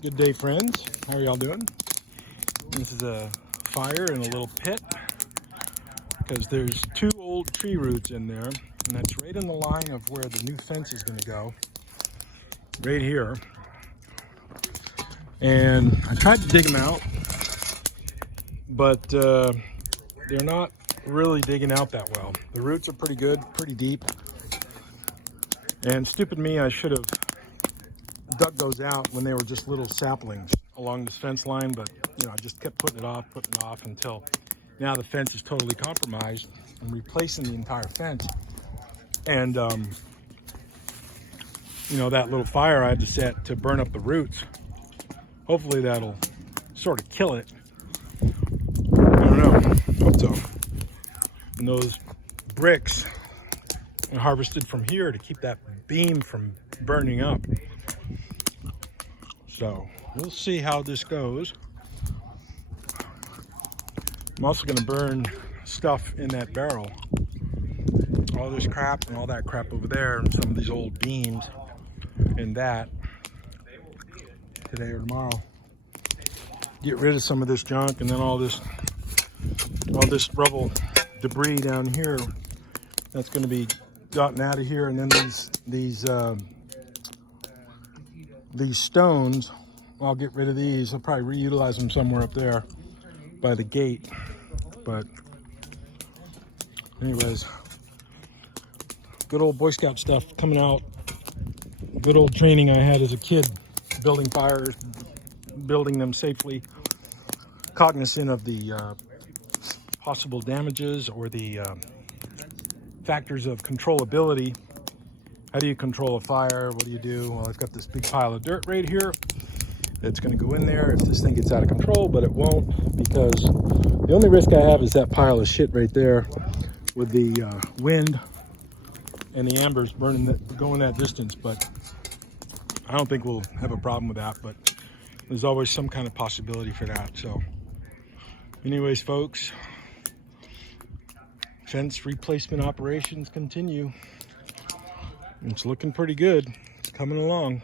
Good day, friends. How are y'all doing? This is a fire in a little pit because there's two old tree roots in there, and that's right in the line of where the new fence is going to go, right here. And I tried to dig them out, but they're not really digging out that well. The roots are pretty good, pretty deep. And stupid me, I should have dug those out when they were just little saplings along this fence line, but I just kept putting it off until now the fence is totally compromised. I'm replacing the entire fence, and that little fire I had to set to burn up the roots. Hopefully that'll sort of kill it. I don't know. Hope so. And those bricks are harvested from here to keep that beam from burning up. So we'll see how this goes. I'm also going to burn stuff in that barrel. All this crap and all that crap over there, and some of these old beams and that, today or tomorrow. Get rid of some of this junk, and then all this rubble debris down here that's going to be gotten out of here, and then these stones, I'll get rid of these. I'll probably reutilize them somewhere up there by the gate. But anyways, good old Boy Scout stuff coming out. Good old training I had as a kid, building fires, building them safely, cognizant of the possible damages or the factors of controllability. How do you control a fire? What do you do? Well, I've got this big pile of dirt right here. It's going to go in there if this thing gets out of control, but it won't, because the only risk I have is that pile of shit right there with the wind and the embers going that distance. But I don't think we'll have a problem with that, but there's always some kind of possibility for that. So anyways, folks, fence replacement operations continue. It's looking pretty good. It's coming along.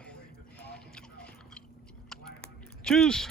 Cheers.